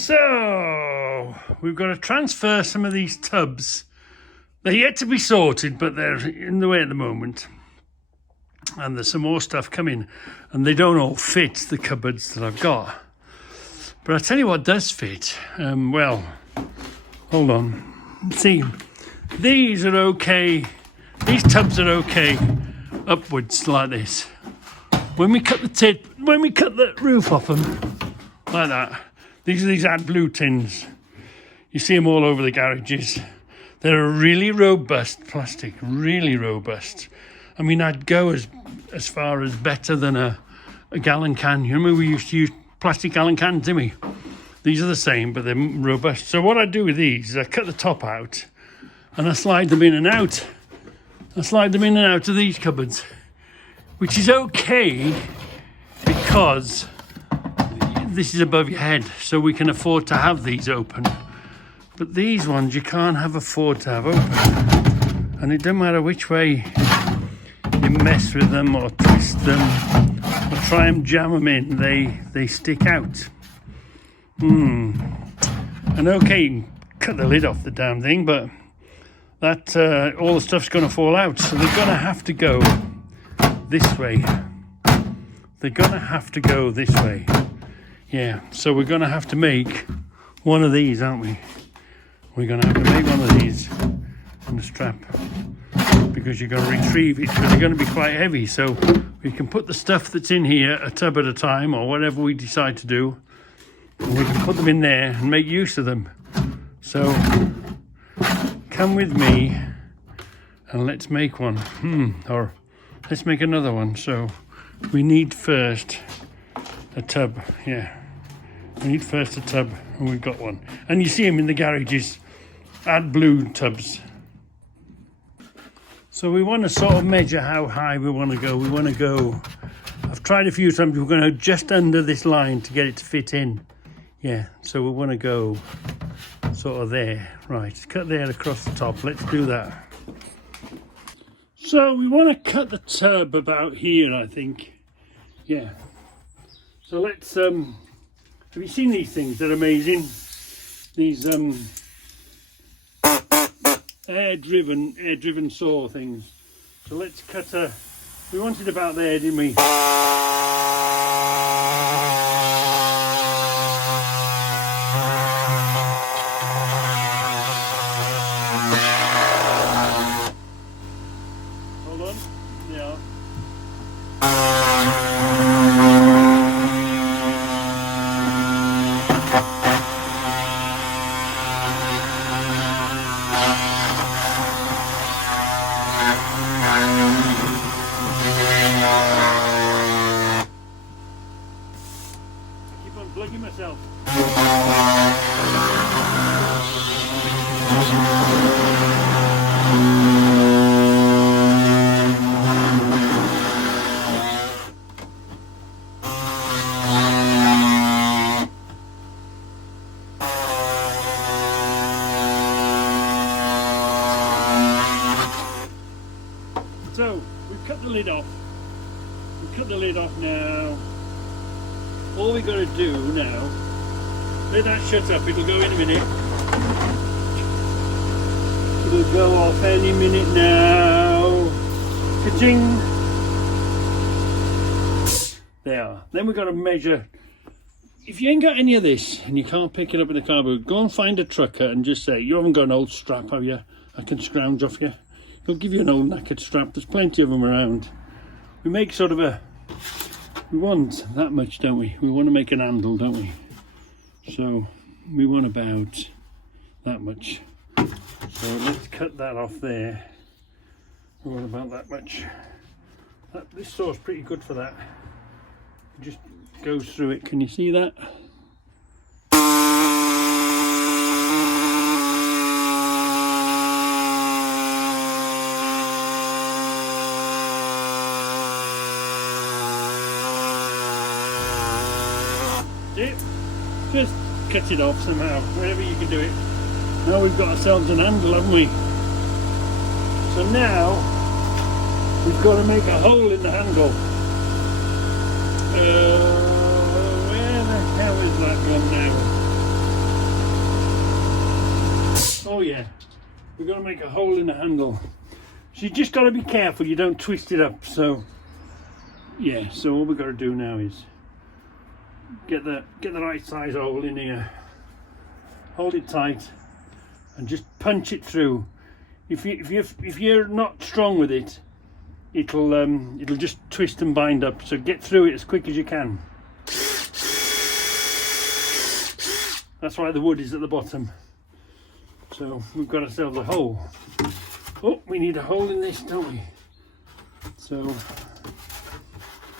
So we've got to transfer some of these tubs. They're yet to be sorted, but they're in the way at the moment. And there's some more stuff coming, and they don't all fit the cupboards that I've got. But I'll tell you what does fit. Well, hold on. See, these are okay. These tubs are okay upwards like this. When we cut the roof off them like that, these are these AdBlue tins. You see them all over the garages. They're a really robust plastic, really robust. I mean, I'd go as far as better than a gallon can. You remember we used to use plastic gallon cans, didn't we? These are the same, but they're robust. So what I do with these is I cut the top out and I slide them in and out. I slide them in and out of these cupboards, which is okay because this is above your head, so we can afford to have these open. But these ones you can't afford to have open. And it doesn't matter which way you mess with them or twist them or try and jam them in, they stick out. And okay, you can cut the lid off the damn thing, but that all the stuff's going to fall out. So they're going to have to go this way. They're going to have to go this way. Yeah, so we're going to have to make one of these, aren't we? We're going to have to make one of these on the strap, because you're going to retrieve it, because they're going to be quite heavy. So we can put the stuff that's in here a tub at a time, or whatever we decide to do, and we can put them in there and make use of them. So come with me and let's make one. Or let's make another one. So we need first a tub. Yeah, we need first a tub, and we've got one. And you see them in the garages, AdBlue tubs. So we want to sort of measure how high we want to go. We want to go, I've tried a few times, we're going to just under this line to get it to fit in. Yeah, so we want to go sort of there. Right, cut there across the top. Let's do that. So we want to cut the tub about here, I think. Yeah. So let's, have you seen these things? They're amazing. These air-driven saw things. So let's cut we wanted about there, didn't we? Hold on. Yeah. Keep on plugging myself. So we've cut the lid off. We've cut the lid off now. All we got to do now, let that shut up, it'll go in a minute. It'll go off any minute now. Ka-ching! There. Then we've got to measure. If you ain't got any of this and you can't pick it up in the car, go and find a trucker and just say, you haven't got an old strap, have you? I can scrounge off you. He'll give you an old knackered strap. There's plenty of them around. We make sort of we want that much, don't we? We want to make an handle, don't we? So we want about that much. So let's cut that off there. We want about that much. This saw's pretty good for that. It just goes through it. Can you see that? Just cut it off somehow, wherever you can do it. Now we've got ourselves an handle, haven't we? So now we've got to make a hole in the handle. Where the hell is that one now? we've got to make a hole in the handle. So you just got to be careful you don't twist it up. So yeah, so all we've got to do now is get the right size hole in here, hold it tight, and just punch it through. If you're not strong with it, it'll just twist and bind up. So get through it as quick as you can. That's why the wood is at the bottom. So we've got ourselves a hole. Oh, we need a hole in this, don't we? So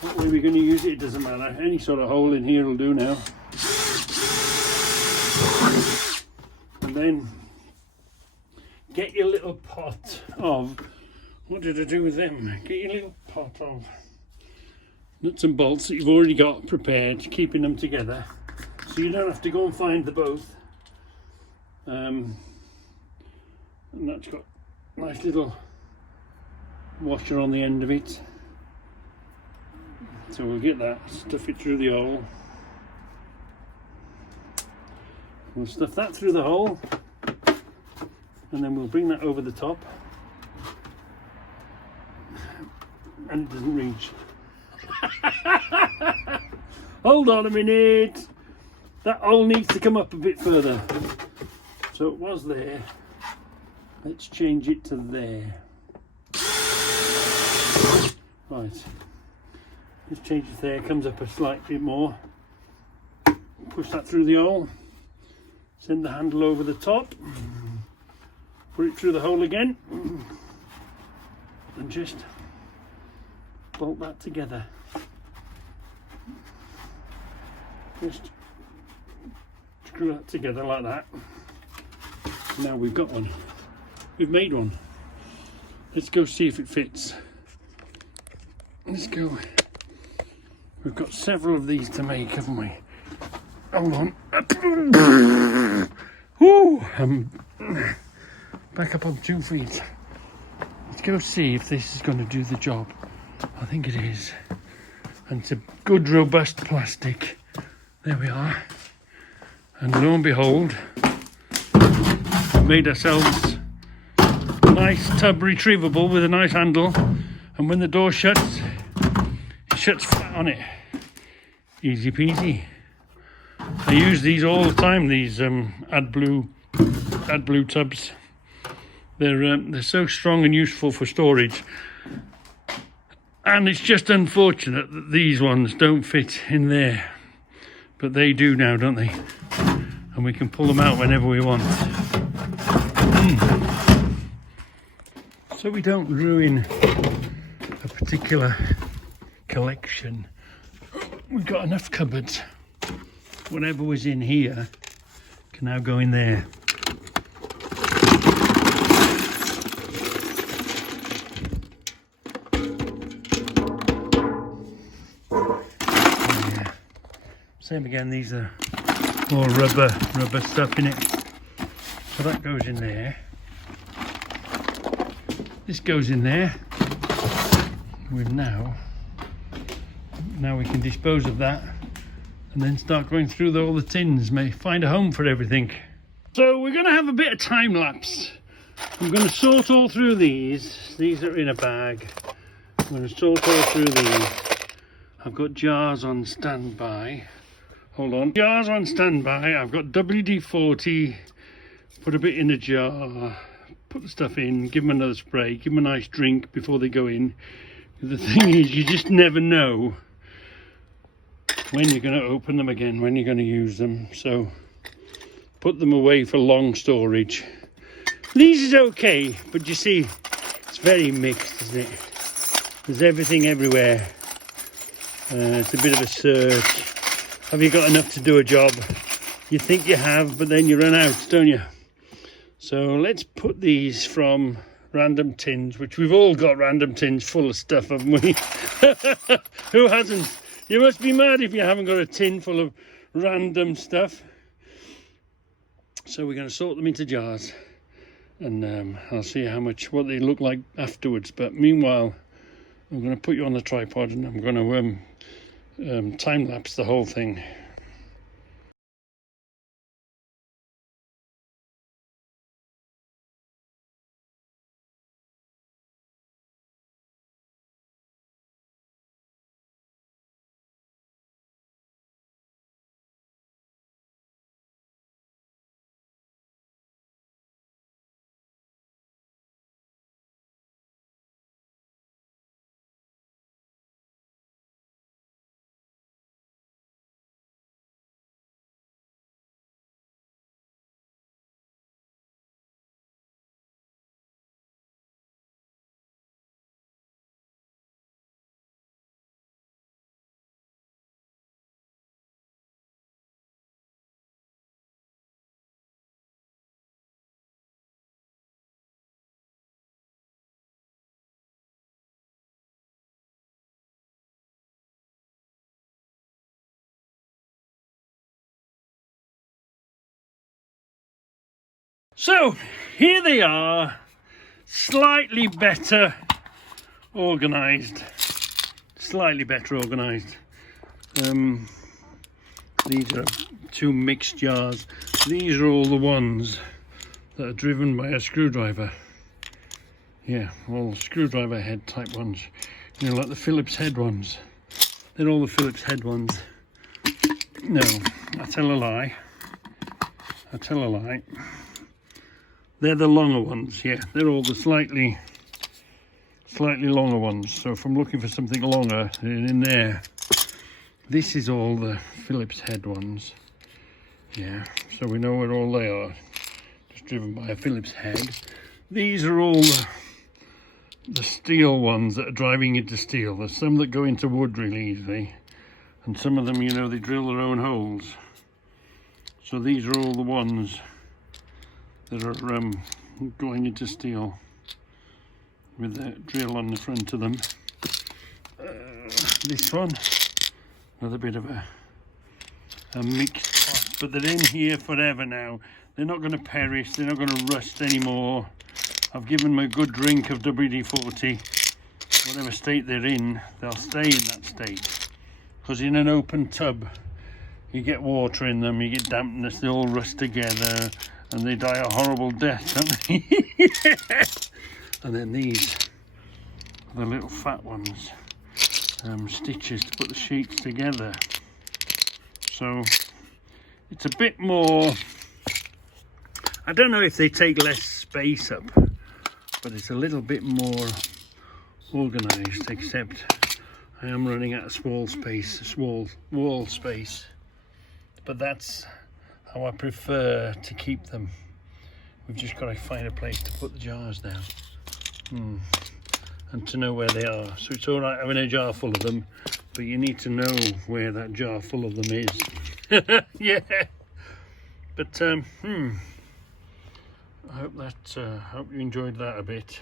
what way we're going to use it, it doesn't matter. Any sort of hole in here will do now. And then get your little pot of, what did I do with them? Get your little pot of nuts and bolts that you've already got prepared, keeping them together, so you don't have to go and find the both. And that's got a nice little washer on the end of it. So we'll get that, stuff it through the hole. We'll stuff that through the hole, and then we'll bring that over the top. And it doesn't reach. Hold on a minute. That hole needs to come up a bit further. So it was there. Let's change it to there. Right. Let's change it there. Comes up a slight bit more. Push that through the hole. Send the handle over the top. Put it through the hole again. And just bolt that together. Just screw that together like that. Now we've got one. We've made one. Let's go see if it fits. Let's go. We've got several of these to make, haven't we? Hold on. Woo! I'm back up on 2 feet. Let's go see if this is going to do the job. I think it is. And it's a good robust plastic. There we are. And lo and behold, we've made ourselves a nice tub retrievable with a nice handle. And when the door shuts, it shuts flat on it. Easy peasy. I use these all the time, these AdBlue tubs. They're so strong and useful for storage. And it's just unfortunate that these ones don't fit in there. But they do now, don't they? And we can pull them out whenever we want. So we don't ruin a particular collection. We've got enough cupboards. Whatever was in here can now go in there. Yeah. Same again, these are more rubber stuff in it. So that goes in there. This goes in there. We've now we can dispose of that and then start going through all the tins, may find a home for everything. So we're going to have a bit of time lapse. I'm going to sort all through these. These are in a bag. I'm going to sort all through these. I've got jars on standby. Hold on. Jars on standby. I've got WD-40. Put a bit in a jar. Put the stuff in. Give them another spray. Give them a nice drink before they go in. The thing is, you just never know when you're going to open them again, when you're going to use them. So put them away for long storage. These is okay, but you see, it's very mixed, isn't it? There's everything everywhere. It's a bit of a search. Have you got enough to do a job? You think you have, but then you run out, don't you? So let's put these from random tins, which we've all got random tins full of stuff, haven't we? Who hasn't? You must be mad if you haven't got a tin full of random stuff. So we're going to sort them into jars, and I'll see what they look like afterwards. But meanwhile, I'm going to put you on the tripod and I'm going to time lapse the whole thing. So here they are, slightly better organised. Slightly better organised. These are 2 mixed jars. These are all the ones that are driven by a screwdriver. Yeah, all screwdriver head type ones. You know, like the Phillips head ones. They're all the Phillips head ones. No, I tell a lie. I tell a lie. They're the longer ones, yeah. They're all the slightly longer ones. So if I'm looking for something longer, they're in there. This is all the Phillips head ones. Yeah, so we know where all they are. Just driven by a Phillips head. These are all the steel ones that are driving into steel. There's some that go into wood really easily. And some of them, you know, they drill their own holes. So these are all the ones that are going into steel with a drill on the front of them. This one, another bit of a mixed pot, but they're in here forever now. They're not going to perish, they're not going to rust anymore. I've given them a good drink of WD-40. Whatever state they're in, they'll stay in that state. Because in an open tub, you get water in them, you get dampness, they all rust together, and they die a horrible death, don't they? And then these are the little fat ones, stitches to put the sheets together. So it's a bit more, I don't know if they take less space up, but it's a little bit more organised, except I am running out of wall space. But that's how I prefer to keep them. We've just got to find a place to put the jars down. And to know where they are. So it's all right having a jar full of them, but you need to know where that jar full of them is. Yeah. But I hope you enjoyed that a bit.